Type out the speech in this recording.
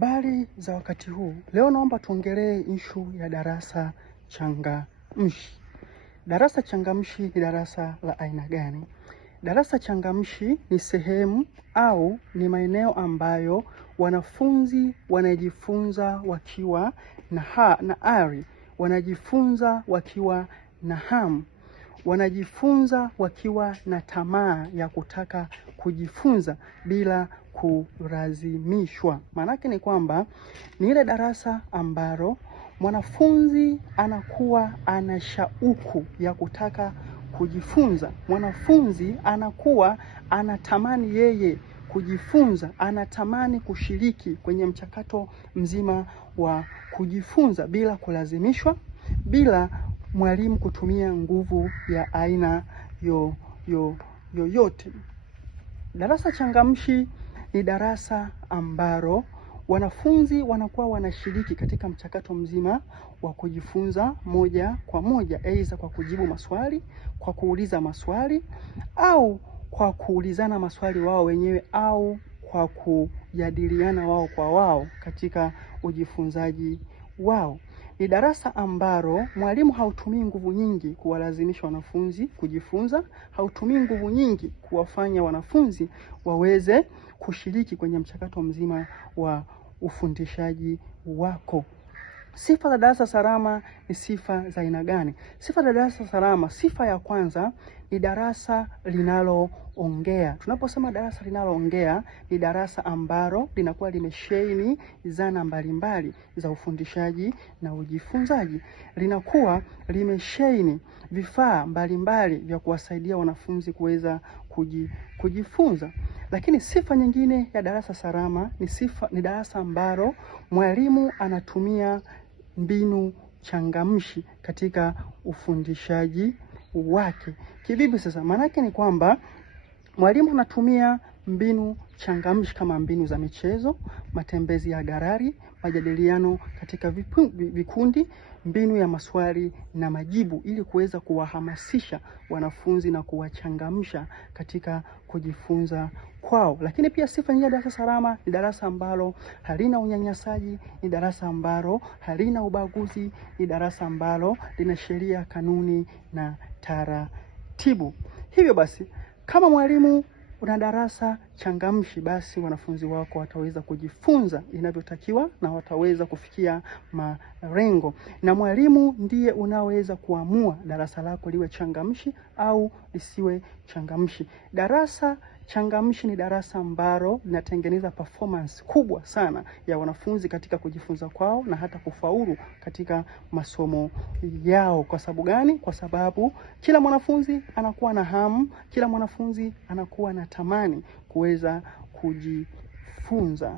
Habari za wakati huu. Leo naomba tuongelee issue ya darasa changamshi. Darasa changamshi ni darasa la aina gani? Darasa changamshi ni sehemu au ni maeneo ambayo wanafunzi wanajifunza wakiwa na ari, wanajifunza wakiwa na hamu, wanajifunza wakiwa na tamaa ya kutaka kujifunza bila kulazimishwa. Maanake ni kwamba ni ile darasa ambalo mwanafunzi anakuwa ana shauku ya kutaka kujifunza. Mwanafunzi anakuwa anatamani yeye kujifunza, anatamani kushiriki kwenye mchakato mzima wa kujifunza bila kulazimishwa, bila mwalimu kutumia nguvu ya aina yoyote. Darasa changamshi ni darasa ambalo wanafunzi wanakuwa wanashiriki katika mchakato mzima wa kujifunza moja kwa moja, aidha kwa kujibu maswali, kwa kuuliza maswali, au kwa kuulizana maswali wao wenyewe, au kwa kujadiliana wao kwa wao katika ujifunzaji wao. Ni darasa ambalo mwalimu hautumii nguvu nyingi kuwalazimisha wanafunzi kujifunza, hautumii nguvu nyingi kuwafanya wanafunzi waweze kushiriki kwenye mchakato mzima wa ufundishaji wako. Sifa za darasa salama ni sifa za aina gani? Sifa za darasa salama, sifa ya kwanza ni darasa linaloongea. Tunaposema darasa linaloongea ni darasa ambalo linakuwa limesheheni zana mbalimbali za ufundishaji na ujifunzaji. Linakuwa limesheheni vifaa mbalimbali vya kuwasaidia wanafunzi kuweza kujifunza. Lakini sifa nyingine ya darasa salama ni darasa ambalo mwalimu anatumia mbinu changamshi katika ufundishaji wake. Kivipi sasa? Maanake ni kwamba mwalimu anatumia mbinu changamshi kama mbinu za michezo, matembezi ya garari, majadiliano katika vikundi, mbinu ya maswali na majibu, ili kuweza kuwahamasisha wanafunzi na kuwachangamsha katika kujifunza kwao. Lakini pia sifa nyingine ya darasa salama ni darasa ambalo halina unyanyasaji, ni darasa ambalo halina ubaguzi, ni darasa ambalo lina sheria, kanuni na taratibu. Hivyo basi, kama mwalimu una darasa changamshi, basi wanafunzi wako wataweza kujifunza inavyotakiwa na wataweza kufikia malengo. Na mwalimu ndiye unaweza kuamua darasa lako liwe changamshi au lisiwe changamshi. Darasa changamshi ni darasa ambalo linatengeneza performance kubwa sana ya wanafunzi katika kujifunza kwao na hata kufaulu katika masomo yao. Kwa sababu gani? Kwa sababu kila mwanafunzi anakuwa na hamu, kila mwanafunzi anakuwa na tamani kuweza kujifunza.